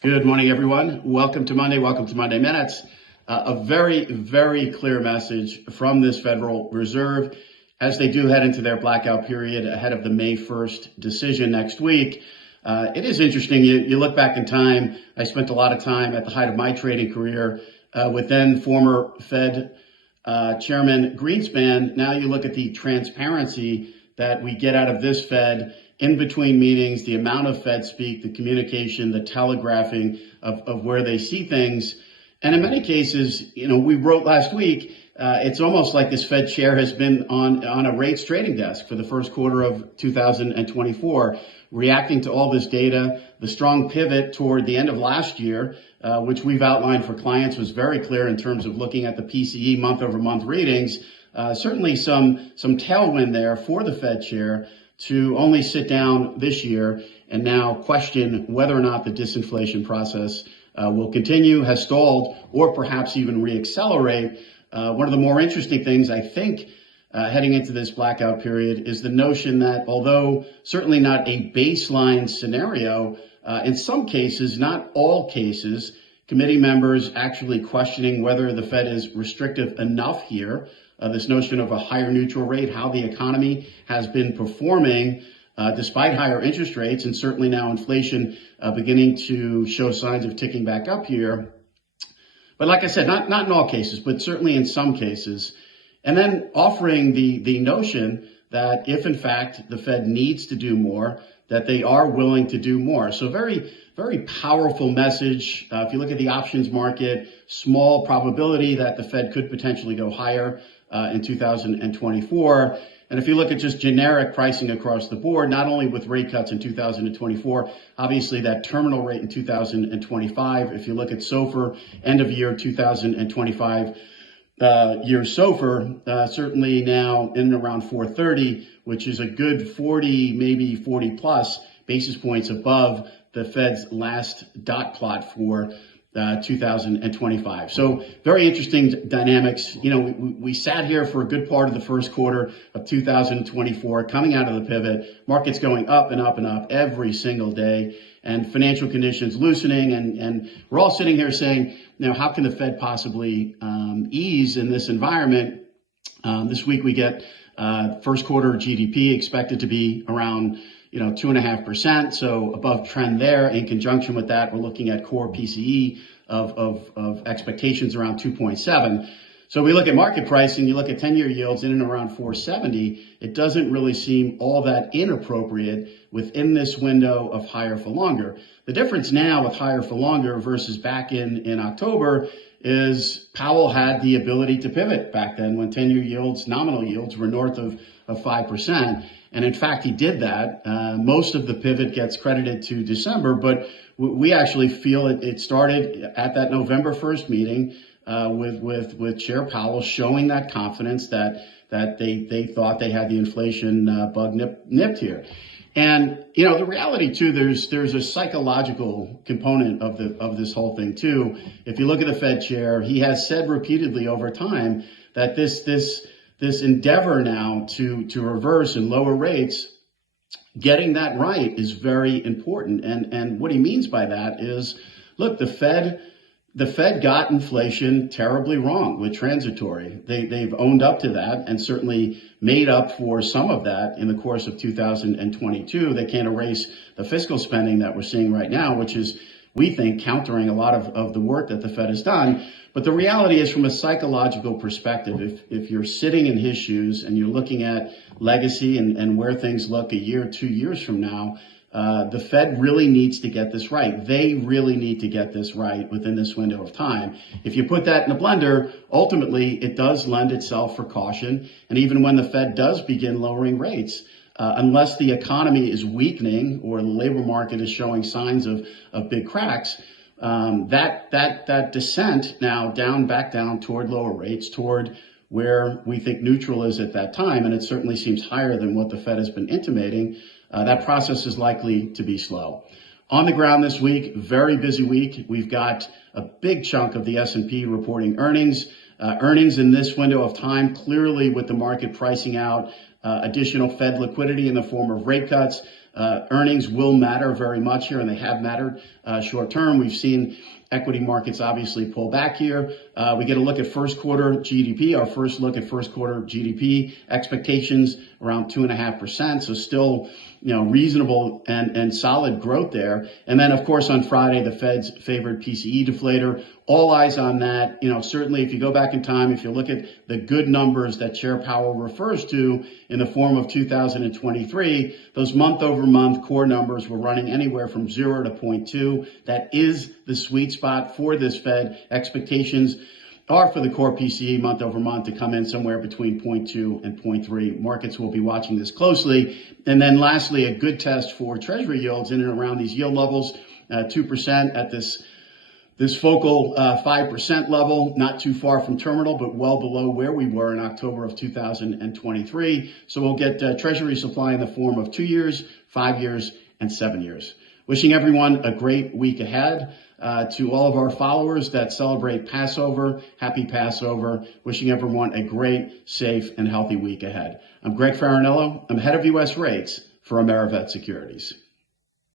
Good morning, everyone. Welcome to Monday. Welcome to Monday Minutes. A very, very clear message from this Federal Reserve as they do head into their blackout period ahead of the May 1st decision next week. It is interesting. You look back in time. I spent a lot of time at the height of my trading career with then former Fed Chairman Greenspan. Now you look at the transparency that we get out of this Fed in between meetings, the amount of Fed speak, the communication, the telegraphing of where they see things. And in many cases, we wrote last week, it's almost like this Fed chair has been on a rates trading desk for the first quarter of 2024, reacting to all this data. The strong pivot toward the end of last year, which we've outlined for clients, was very clear in terms of looking at the PCE month-over-month readings. Certainly some tailwind there for the Fed chair to only sit down this year and now question whether or not the disinflation process will continue, has stalled, or perhaps even reaccelerate. One of the more interesting things, I think, heading into this blackout period is the notion that although certainly not a baseline scenario, in some cases, not all cases, committee members actually questioning whether the Fed is restrictive enough here. This notion of a higher neutral rate, how the economy has been performing despite higher interest rates, and certainly now inflation beginning to show signs of ticking back up here. But like I said, not in all cases, but certainly in some cases. And then offering the notion that if in fact the Fed needs to do more, that they are willing to do more. So very, very powerful message. If you look at the options market, small probability that the Fed could potentially go higher in 2024. And if you look at just generic pricing across the board, not only with rate cuts in 2024, obviously that terminal rate in 2025, if you look at SOFR, end of year 2025 year SOFR, certainly now in and around 430, which is a good 40, maybe 40 plus basis points above the Fed's last dot plot for 2025. So very interesting dynamics. We sat here for a good part of the first quarter of 2024, coming out of the pivot, markets going up and up and up every single day, and financial conditions loosening. And we're all sitting here saying, how can the Fed possibly ease in this environment? This week we get first quarter GDP expected to be around 2.5%, so above trend there. In conjunction with that, we're looking at core PCE of expectations around 2.7. So we look at market pricing, you look at 10-year yields in and around 470, it doesn't really seem all that inappropriate within this window of higher for longer. The difference now with higher for longer versus back in October is Powell had the ability to pivot back then when 10-year yields, nominal yields, were north of 5%. And in fact, he did that. Most of the pivot gets credited to December, but we actually feel it started at that November 1st meeting with Chair Powell showing that confidence that they thought they had the inflation bug nipped here. And the reality too, there's a psychological component of this whole thing too. If you look at the Fed chair, he has said repeatedly over time that this endeavor now to reverse and lower rates, getting that right is very important. And what he means by that is, look, the Fed got inflation terribly wrong with transitory. They've owned up to that and certainly made up for some of that in the course of 2022. They can't erase the fiscal spending that we're seeing right now, which is, we think, countering a lot of the work that the Fed has done. But the reality is, from a psychological perspective, if you're sitting in his shoes and you're looking at legacy and where things look a year, 2 years from now, the Fed really needs to get this right. They really need to get this right within this window of time. If you put that in a blender, ultimately it does lend itself for caution. And even when the Fed does begin lowering rates, unless the economy is weakening or the labor market is showing signs of big cracks, that descent now back down toward lower rates, toward where we think neutral is at that time, and it certainly seems higher than what the Fed has been intimating, that process is likely to be slow. On the ground this week, very busy week. We've got a big chunk of the S&P reporting earnings. Earnings in this window of time, clearly with the market pricing out additional Fed liquidity in the form of rate cuts. Earnings will matter very much here, and they have mattered short term. We've seen equity markets obviously pull back here. We get a look at first quarter GDP. Our first look at first quarter GDP expectations around 2.5%. So still, reasonable and solid growth there. And then, of course, on Friday, the Fed's favored PCE deflator. All eyes on that. Certainly if you go back in time, if you look at the good numbers that Chair Powell refers to in the form of 2023, those month over month core numbers were running anywhere from 0 to 0.2. That is the sweet spot for this Fed. Expectations are for the core PCE month over month to come in somewhere between 0.2 and 0.3. Markets will be watching this closely. And then lastly, a good test for Treasury yields in and around these yield levels, 2% at this focal 5% level, not too far from terminal, but well below where we were in October of 2023. So we'll get Treasury supply in the form of 2 years, 5 years, and 7 years. Wishing everyone a great week ahead. To all of our followers that celebrate Passover, happy Passover. Wishing everyone a great, safe, and healthy week ahead. I'm Greg Faranello. I'm head of U.S. rates for AmeriVet Securities.